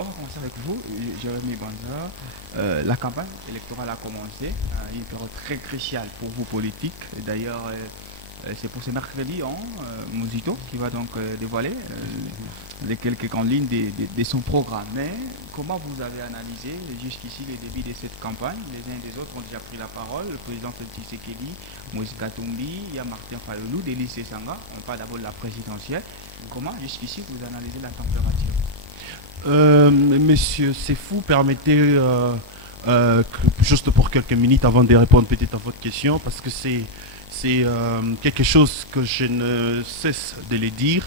On va commencer avec vous, Jérémy Banza. La campagne électorale a commencé, une période très cruciale pour vous politiques. Et d'ailleurs, c'est pour ce mercredi, hein, Mouzito qui va donc dévoiler les quelques grandes lignes de son programme. Mais comment vous avez analysé jusqu'ici le début de cette campagne? Les uns et les autres ont déjà pris la parole. Le président Tshisekedi, Moïse Katumbi, il y a Martin Fayulu, Delis Sanga. On parle d'abord de la présidentielle. Comment jusqu'ici vous analysez la température? Monsieur Sefou, permettez juste pour quelques minutes avant de répondre peut-être à votre question, parce que c'est quelque chose que je ne cesse de le dire.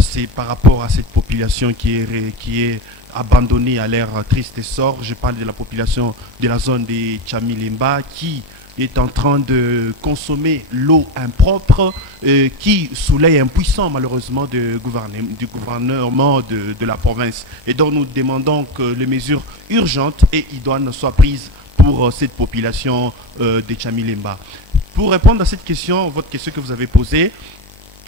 C'est par rapport à cette population qui est abandonnée à l'air triste et sort. Je parle de la population de la zone de Tchamilimba qui est en train de consommer l'eau impropre, qui soulève impuissant malheureusement du gouvernement de la province. Et donc nous demandons que les mesures urgentes et idoines soient prises pour cette population de Tchamilimba. Pour répondre à cette question, votre question que vous avez posée,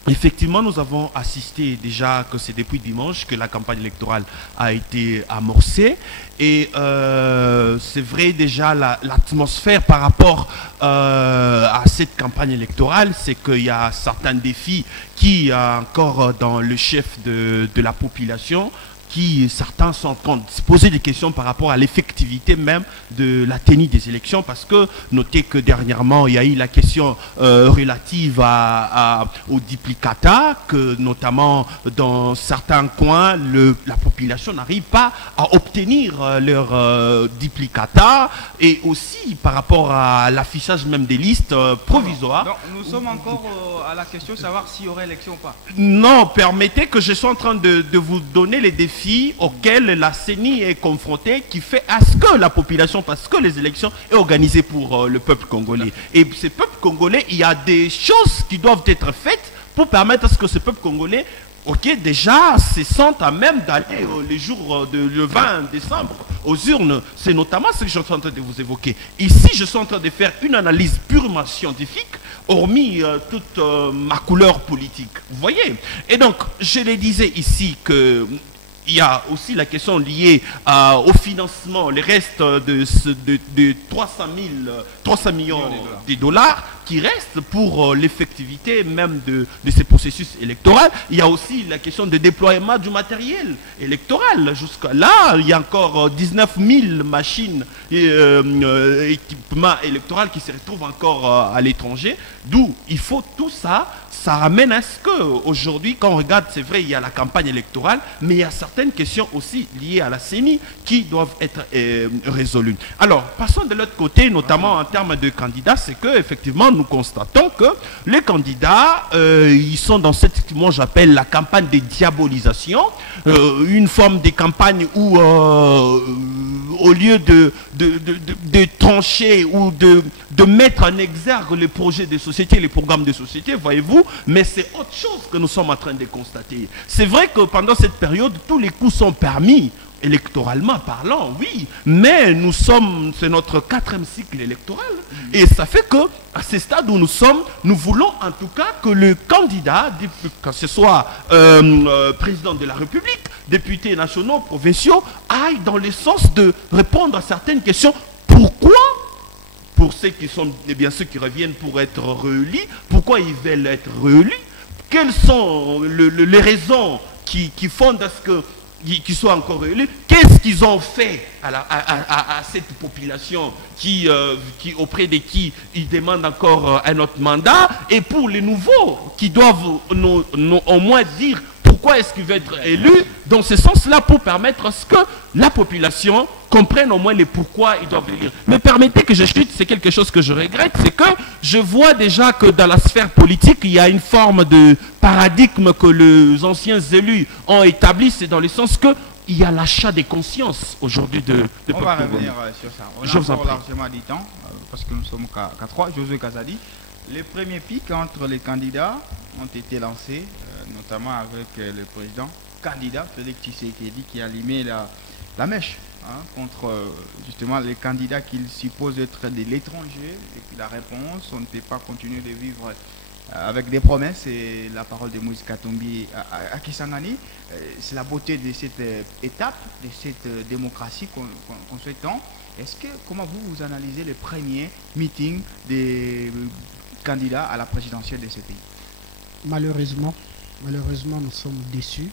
effectivement, nous avons assisté déjà que c'est depuis dimanche que la campagne électorale a été amorcée. Et c'est vrai déjà l'atmosphère par rapport à cette campagne électorale, c'est qu'il y a certains défis qui encore dans le chef de la population, certains sont en train de se poser des questions par rapport à l'effectivité même de la tenue des élections, parce que notez que dernièrement il y a eu la question relative au duplicata, que notamment dans certains coins la population n'arrive pas à obtenir leur duplicata, et aussi par rapport à l'affichage même des listes provisoires. Donc nous sommes encore à la question de savoir s'il y aurait élection ou pas. Non, permettez que je sois en train de vous donner les défis auxquels la CENI est confrontée, qui fait à ce que la population, parce que les élections sont organisées pour le peuple congolais. Et ce peuple congolais, il y a des choses qui doivent être faites pour permettre à ce que ce peuple congolais, déjà se sente à même d'aller les jours le 20 décembre aux urnes. C'est notamment ce que je suis en train de vous évoquer. Ici, je suis en train de faire une analyse purement scientifique, hormis toute ma couleur politique. Vous voyez? Et donc, je le disais ici que il y a aussi la question liée au financement, le reste de 300 millions de dollars qui restent pour l'effectivité même de ces processus électoraux. Il y a aussi la question de déploiement du matériel électoral. Jusqu'à là, il y a encore 19 000 machines et équipements électoraux qui se retrouvent encore à l'étranger. D'où il faut tout ça. Ça ramène à ce qu'aujourd'hui, quand on regarde, c'est vrai, il y a la campagne électorale, mais il y a certaines questions aussi liées à la CENI qui doivent être résolues. Alors, passons de l'autre côté, notamment en termes de candidats, c'est qu'effectivement, nous constatons que les candidats, ils sont dans cette, moi j'appelle la campagne de diabolisation, une forme de campagne où, au lieu de trancher ou de mettre en exergue les projets de société, les programmes de société, voyez-vous, mais c'est autre chose que nous sommes en train de constater. C'est vrai que pendant cette période, tous les coups sont permis, électoralement parlant, oui, mais nous sommes, c'est notre 4e cycle électoral, et ça fait que, à ce stade où nous sommes, nous voulons en tout cas que le candidat, que ce soit président de la République, députés nationaux, provinciaux, aille dans le sens de répondre à certaines questions. Pourquoi? Pour ceux qui sont, eh bien, ceux qui reviennent pour être réélus, pourquoi ils veulent être réélus? Quelles sont les raisons qui fondent à ce qu'ils soient encore réélus? Qu'est-ce qu'ils ont fait à cette population auprès de qui ils demandent encore un autre mandat? Et pour les nouveaux qui doivent au moins dire pourquoi est-ce qu'il veut être élu, dans ce sens-là, pour permettre à ce que la population comprenne au moins les pourquoi ils doivent élire. Mais permettez que je chute, c'est quelque chose que je regrette, c'est que je vois déjà que dans la sphère politique, il y a une forme de paradigme que les anciens élus ont établi, c'est dans le sens que il y a l'achat des consciences aujourd'hui de On va revenir sur ça. On je a vous en encore prie. largement du temps, parce que nous sommes qu'à 3. Josué Kazadi. Les premiers pics entre les candidats ont été lancés, notamment avec le président candidat Félix Tshisekedi qui a allumé la mèche contre justement les candidats qu'il suppose être de l'étranger. Et puis la réponse, on ne peut pas continuer de vivre avec des promesses et la parole de Moïse Katumbi à Kisangani. C'est la beauté de cette étape, de cette démocratie qu'on souhaite tant. Comment vous analysez les premiers meetings des candidats à la présidentielle de ce pays? Malheureusement, nous sommes déçus.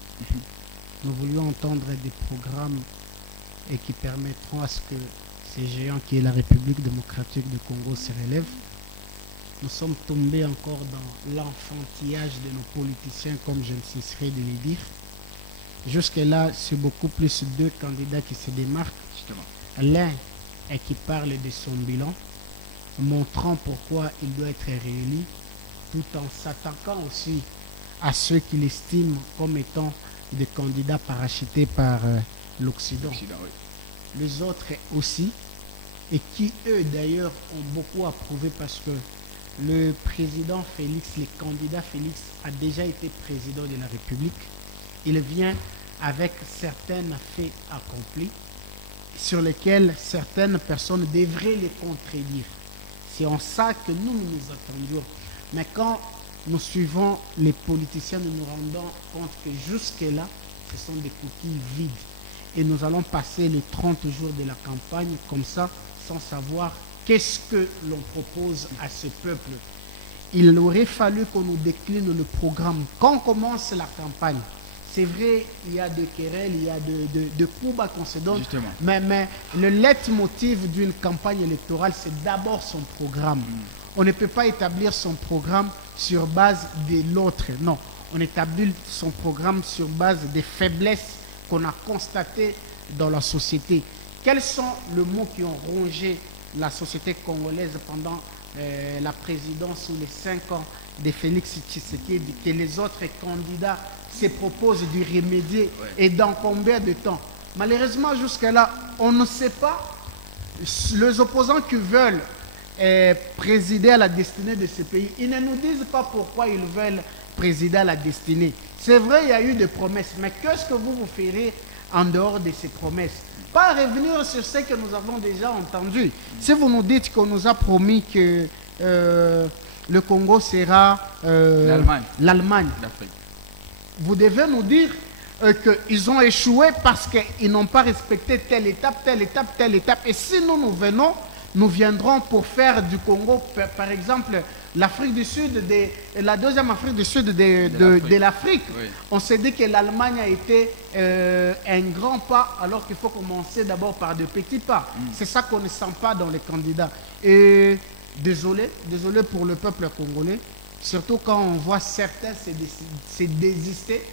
Nous voulions entendre des programmes et qui permettront à ce que ces géants qui est la République démocratique du Congo se relèvent. Nous sommes tombés encore dans l'enfantillage de nos politiciens, comme je ne cesserai de le dire. Jusque-là, c'est beaucoup plus deux candidats qui se démarquent. L'un est qui parle de son bilan, montrant pourquoi il doit être réélu, tout en s'attaquant aussi à ceux qu'il estime comme étant des candidats parachutés par l'Occident. Oui. Les autres aussi, et qui eux d'ailleurs ont beaucoup approuvé parce que le président Félix, le candidat Félix a déjà été président de la République. Il vient avec certains faits accomplis sur lesquels certaines personnes devraient les contredire. C'est en ça que nous nous attendions. Mais quand nous suivons les politiciens, nous nous rendons compte que jusque-là, ce sont des coquilles vides. Et nous allons passer les 30 jours de la campagne comme ça, sans savoir qu'est-ce que l'on propose à ce peuple. Il aurait fallu qu'on nous décline le programme. Quand on commence la campagne, c'est vrai, il y a des querelles, il y a de coups bas qu'on se donne, mais le leitmotiv d'une campagne électorale, c'est d'abord son programme. On ne peut pas établir son programme sur base de l'autre. Non, on établit son programme sur base des faiblesses qu'on a constatées dans la société. Quels sont les mots qui ont rongé la société congolaise pendant la présidence ou les 5 ans de Félix Tshisekedi, que les autres candidats se proposent d'y remédier et dans combien de temps? Malheureusement, jusque-là, on ne sait pas. Les opposants qui veulent présider à la destinée de ce pays, ils ne nous disent pas pourquoi ils veulent présider à la destinée. C'est vrai, il y a eu des promesses, mais qu'est-ce que vous ferez en dehors de ces promesses? Pas revenir sur ce que nous avons déjà entendu. Si vous nous dites qu'on nous a promis que le Congo sera l'Allemagne, vous devez nous dire qu'ils ont échoué parce qu'ils n'ont pas respecté telle étape. Et si nous venons, nous viendrons pour faire du Congo, par exemple, l'Afrique du Sud, la deuxième Afrique du Sud de l'Afrique. Oui. On s'est dit que l'Allemagne a été un grand pas, alors qu'il faut commencer d'abord par de petits pas. C'est ça qu'on ne sent pas dans les candidats. Et désolé pour le peuple congolais, surtout quand on voit certains se désister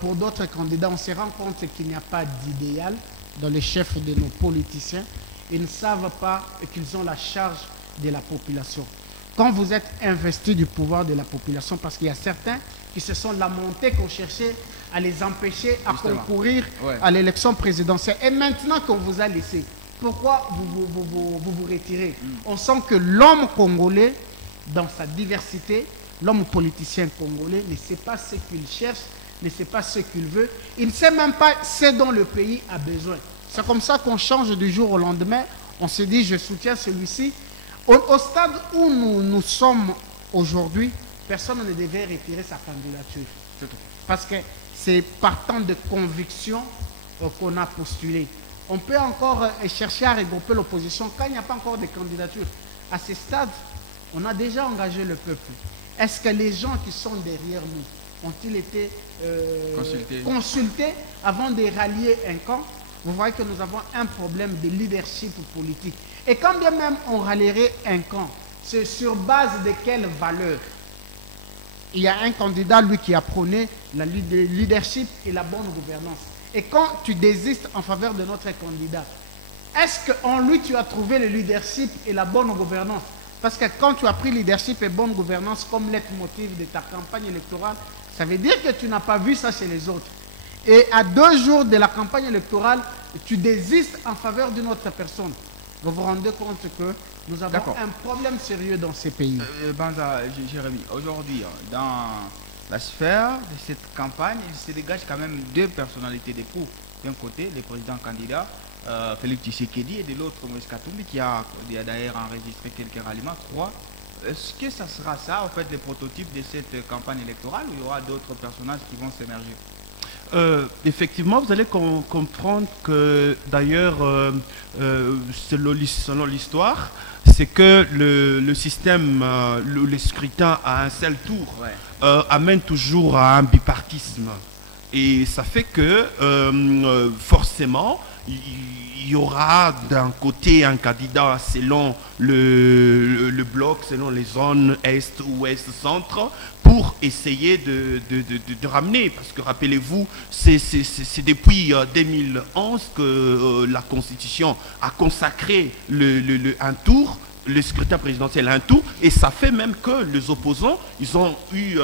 pour d'autres candidats. On se rend compte qu'il n'y a pas d'idéal dans les chefs de nos politiciens. Ils ne savent pas qu'ils ont la charge de la population. Quand vous êtes investi du pouvoir de la population, parce qu'il y a certains qui se sont lamentés qu'on cherchait à les empêcher à concourir à l'élection présidentielle. Et maintenant qu'on vous a laissé, pourquoi vous retirez? On sent que l'homme congolais, dans sa diversité, l'homme politicien congolais ne sait pas ce qu'il cherche, ne sait pas ce qu'il veut. Il ne sait même pas ce dont le pays a besoin. C'est comme ça qu'on change du jour au lendemain. On se dit, je soutiens celui-ci. Au stade où nous sommes aujourd'hui, personne ne devait retirer sa candidature. Parce que c'est par tant de conviction qu'on a postulé. On peut encore chercher à regrouper l'opposition quand il n'y a pas encore de candidature. À ce stade, on a déjà engagé le peuple. Est-ce que les gens qui sont derrière nous ont-ils été consultés avant de rallier un camp? Vous voyez que nous avons un problème de leadership politique. Et quand bien même on rallierait un camp, c'est sur base de quelles valeurs? Il y a un candidat, lui, qui a prôné le leadership et la bonne gouvernance. Et quand tu désistes en faveur de notre candidat, est-ce qu'en lui, tu as trouvé le leadership et la bonne gouvernance? Parce que quand tu as pris leadership et bonne gouvernance comme leitmotiv de ta campagne électorale, ça veut dire que tu n'as pas vu ça chez les autres. Et à 2 jours de la campagne électorale, tu désistes en faveur d'une autre personne. Vous vous rendez compte que nous avons un problème sérieux dans ces pays. Banza, Jérémy, aujourd'hui, dans la sphère de cette campagne, il se dégage quand même 2 personnalités d'époux. D'un côté, le président candidat, Félix Tshisekedi, et de l'autre, Moïse Katumbi, qui a d'ailleurs enregistré quelques ralliements, 3 Est-ce que ça sera ça, en fait, les prototypes de cette campagne électorale, ou il y aura d'autres personnages qui vont s'émerger? Effectivement, vous allez comprendre que d'ailleurs, selon l'histoire, c'est que le système, le scrutin à un seul tour amène toujours à un bipartisme. Et ça fait que forcément, il y aura d'un côté un candidat selon le bloc, selon les zones Est, Ouest, Centre, pour essayer de ramener. Parce que rappelez-vous, c'est depuis 2011 que la Constitution a consacré un tour, le scrutin présidentiel un tour, et ça fait même que les opposants, ils ont eu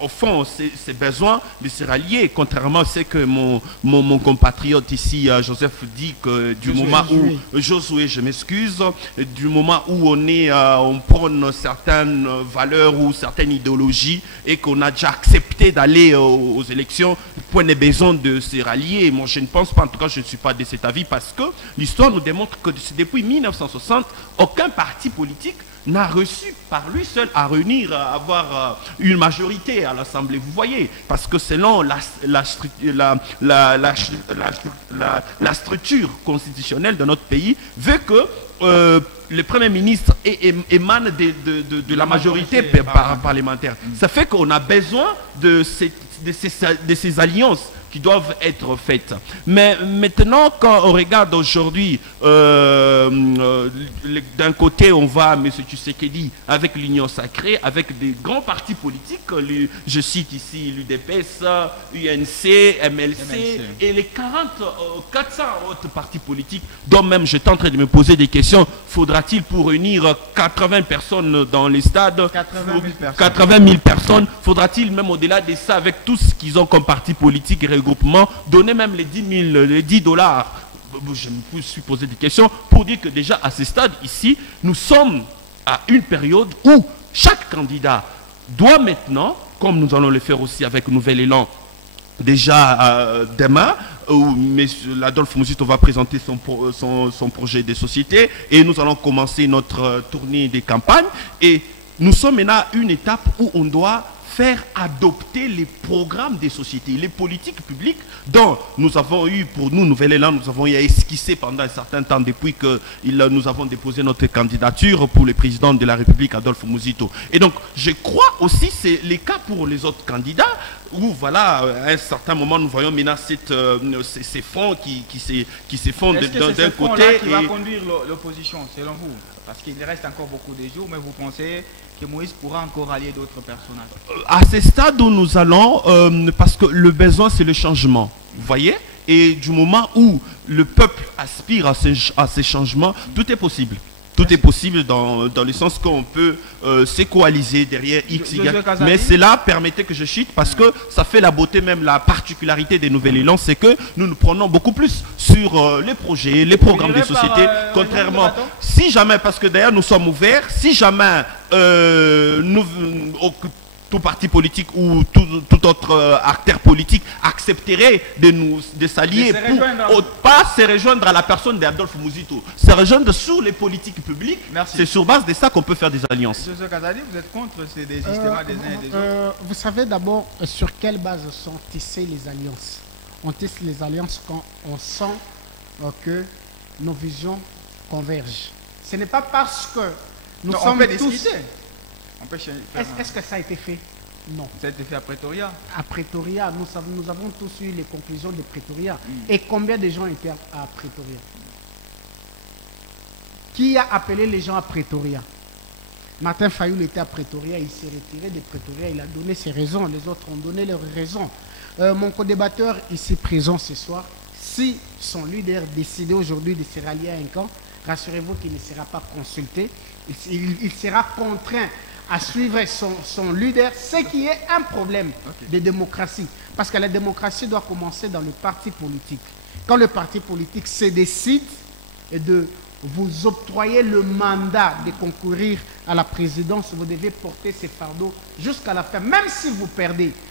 au fond ces besoins de se rallier, contrairement à ce que mon compatriote ici, Joseph, dit que du moment où, Josué, je m'excuse, du moment où on prône certaines valeurs ou certaines idéologies et qu'on a déjà accepté d'aller aux élections, point n'est besoin de se rallier. Moi, je ne pense pas, en tout cas, je ne suis pas de cet avis, parce que l'histoire nous démontre que depuis 1960, aucun parti politique n'a reçu par lui seul à réunir, à avoir une majorité à l'Assemblée. Vous voyez, parce que selon la structure constitutionnelle de notre pays, veut que le Premier ministre émane de la majorité parlementaire. Ça fait qu'on a besoin de ces alliances qui doivent être faites. Mais maintenant, quand on regarde aujourd'hui, d'un côté, on va, M. Tshisekedi, avec l'Union sacrée, avec des grands partis politiques, je cite ici l'UDPS, UNC, MLC, et les 400 autres partis politiques, dont même j'étais en train de me poser des questions, faudra-t-il pour réunir 80 personnes dans les stades, 80 000 personnes, faudra-t-il même au-delà de ça, avec tout ce qu'ils ont comme partis politiques et regroupements, donner même les $10. Je me suis posé des questions pour dire que déjà à ce stade ici, nous sommes à une période où chaque candidat doit maintenant, comme nous allons le faire aussi avec Nouvel Élan, déjà demain, où Adolphe Mouzito va présenter son projet de société, et nous allons commencer notre tournée des campagnes, et nous sommes maintenant à une étape où on doit faire adopter les programmes des sociétés, les politiques publiques dont nous avons eu, pour nous, Nouvel Élan, nous avons eu à esquisser pendant un certain temps depuis que nous avons déposé notre candidature pour le président de la République, Adolphe Mouzito. Et donc, je crois aussi, c'est le cas pour les autres candidats, où voilà, à un certain moment, nous voyons maintenant ces fonds qui se font d'un côté. Qui va conduire l'opposition, selon vous? Parce qu'il reste encore beaucoup de jours, mais vous pensez que Moïse pourra encore allier d'autres personnages? À ce stade où nous allons, parce que le besoin, c'est le changement. Vous voyez? Et du moment où le peuple aspire à ces changements, tout est possible. Tout est possible dans le sens qu'on peut se coaliser derrière X, Y. Mais cela permettait que je chute parce que ça fait la beauté, même la particularité des Nouvel Élan, c'est que nous nous prenons beaucoup plus sur les projets, les programmes des sociétés, contrairement, si jamais, parce que d'ailleurs nous sommes ouverts, si jamais tout parti politique ou tout autre acteur politique accepterait de s'allier pour pas se rejoindre à la personne d'Adolphe Mouzito, se rejoindre sur les politiques publiques. C'est sur base de ça qu'on peut faire des alliances. M. Kazali, vous êtes contre ces désistements des uns et des autres? Vous savez d'abord sur quelle base sont tissées les alliances? On tisse les alliances quand on sent que nos visions convergent. Ce n'est pas parce que nous sommes tous... Est-ce que ça a été fait? Non. Ça a été fait à Pretoria? À Pretoria, nous avons tous eu les conclusions de Pretoria. Et combien de gens étaient à Pretoria? Qui a appelé les gens à Pretoria? Martin Fayoul était à Pretoria, il s'est retiré de Pretoria, il a donné ses raisons, les autres ont donné leurs raisons. Mon co-débatteur ici présent ce soir, si son leader décidait aujourd'hui de se rallier à un camp, rassurez-vous qu'il ne sera pas consulté, il sera contraint à suivre son leader, ce qui est un problème de démocratie. Parce que la démocratie doit commencer dans le parti politique. Quand le parti politique se décide de vous octroyer le mandat de concourir à la présidence, vous devez porter ces fardeaux jusqu'à la fin. Même si vous perdez,